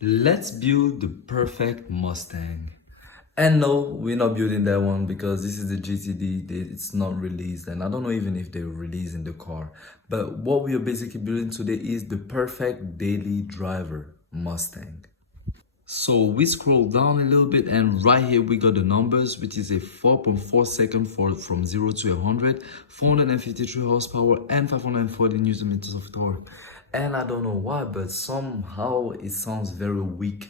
Let's build the perfect Mustang. And no, we're not building that one because this is the GTD. It's not released, and I don't know even if they're releasing the car. But what we are basically building today is the perfect daily driver Mustang. So we scroll down a little bit, and right here we got the numbers, which is a 4.4 second for from 0 to 100, 453 horsepower, and 540 newton meters of torque. And I don't know why, but somehow it sounds very weak,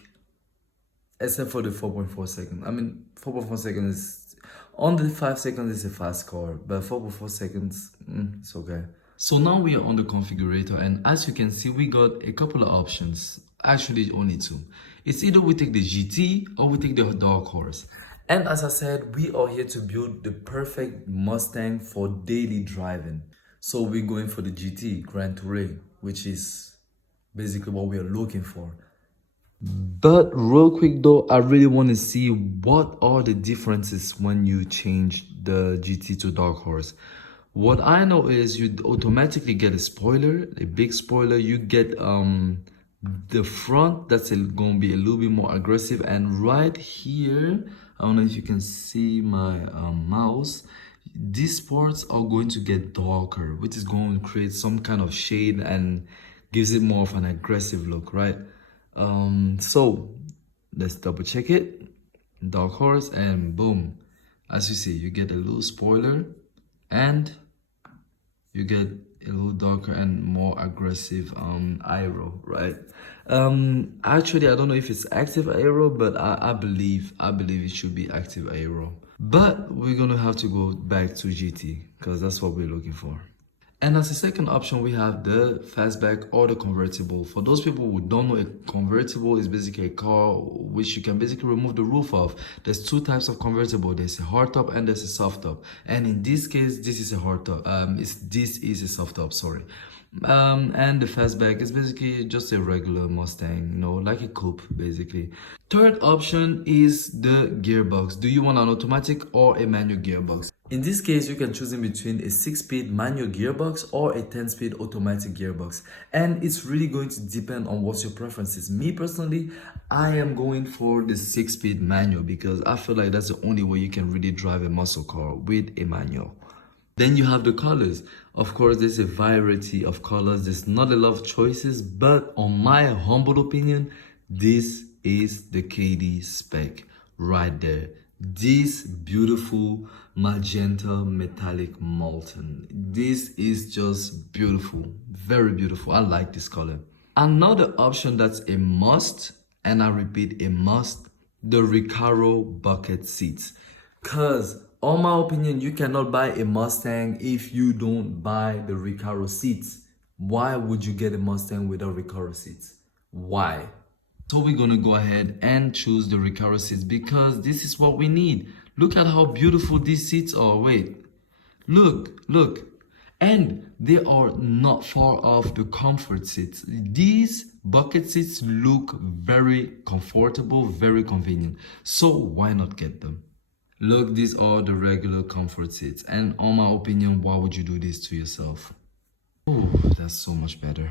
except for the 4.4 second. I mean, 4.4 seconds is on the 5 seconds is a fast car, but 4.4 seconds, it's okay. So now we are on the configurator, and as you can see, we got a couple of options. Actually, only two. It's either we take the GT or we take the Dark Horse. And as I said, we are here to build the perfect Mustang for daily driving. So we're going for the GT Grand Touring, which is basically what we are looking for. But real quick though, I really want to see what are the differences when you change the GT to Dark Horse. What I know is you automatically get a spoiler, a big spoiler. You get the front that's gonna be a little bit more aggressive, and right here, I don't know if you can see my mouse. These parts are going to get darker, which is going to create some kind of shade and gives it more of an aggressive look, right? So let's double check it. Dark Horse, and boom, as you see, you get a little spoiler and you get a little darker and more aggressive aero, right? Actually, I don't know if it's active aero, but I believe it should be active aero. But we're gonna have to go back to GT because that's what we're looking for. And as a second option, we have the fastback or the convertible. For those people who don't know, a convertible is basically a car which you can basically remove the roof of. There's two types of convertible. There's a hardtop and there's a soft top. And in this case, this is a hardtop. This is a soft top, sorry. And the fastback is basically just a regular Mustang, you know, like a coupe basically. Third option is the gearbox. Do you want an automatic or a manual gearbox? In this case, you can choose in between a 6-speed manual gearbox or a 10-speed automatic gearbox. And it's really going to depend on what your preference is. Me personally, I am going for the 6-speed manual because I feel like that's the only way you can really drive a muscle car with a manual. Then you have the colors. Of course, there's a variety of colors. There's not a lot of choices, but on my humble opinion, this is the KD spec right there. This beautiful magenta metallic molten. This is just beautiful, very beautiful. I like this color. Another option that's a must, and I repeat, a must, the Recaro bucket seats. Cause, on my opinion, you cannot buy a Mustang if you don't buy the Recaro seats. Why would you get a Mustang without Recaro seats? Why? So we're gonna go ahead and choose the Recaro seats because this is what we need. Look at how beautiful these seats are. Wait, look. And they are not far off the comfort seats. These bucket seats look very comfortable, very convenient. So why not get them? Look, these are the regular comfort seats. And on my opinion, why would you do this to yourself? Oh, that's so much better.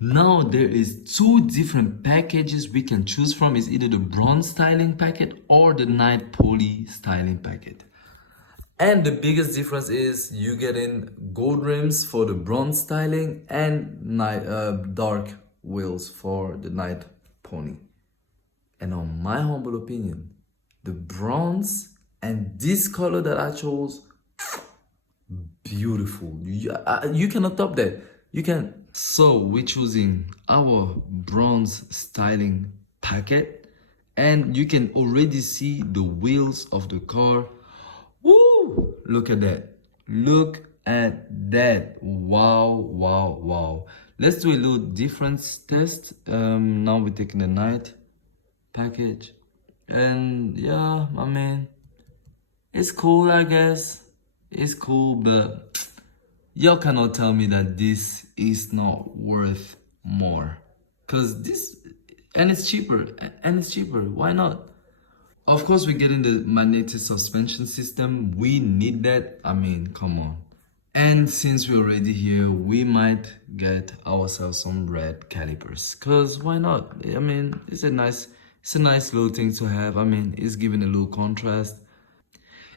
Now there is two different packages we can choose from. It's either the bronze styling packet or the night poly styling packet. And the biggest difference is you get in gold rims for the bronze styling and dark wheels for the night pony. And on my humble opinion, the bronze and this color that I chose, beautiful. You cannot top that. You can. So we're choosing our bronze styling packet, and you can already see the wheels of the car. Woo! Look at that. Look at that. Wow. Let's do a little difference test. Now we're taking the night package. And yeah, I mean, it's cool, I guess. It's cool, but y'all cannot tell me that this is not worth more. Cause this, and it's cheaper, Why not? Of course, we're getting the magnetic suspension system. We need that. I mean, come on. And since we're already here, we might get ourselves some red calipers. Cause why not? I mean, it's a nice little thing to have. I mean, it's giving a little contrast.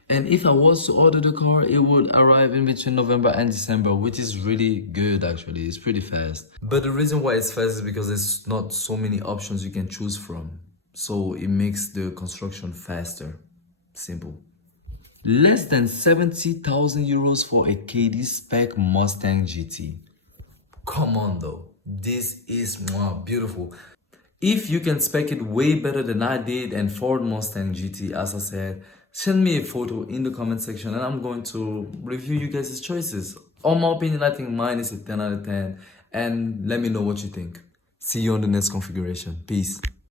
And if I was to order the car, it would arrive in between November and December, which is really good actually. It's pretty fast. But the reason why it's fast is because there's not so many options you can choose from. So it makes the construction faster. Simple. Less than 70,000 euros for a KD spec Mustang GT. Come on though, this is wow, beautiful. If you can spec it way better than I did and Ford Mustang GT, as I said, send me a photo in the comment section and I'm going to review you guys' choices. On my opinion, I think mine is a 10 out of 10 and let me know what you think. See you on the next configuration. Peace.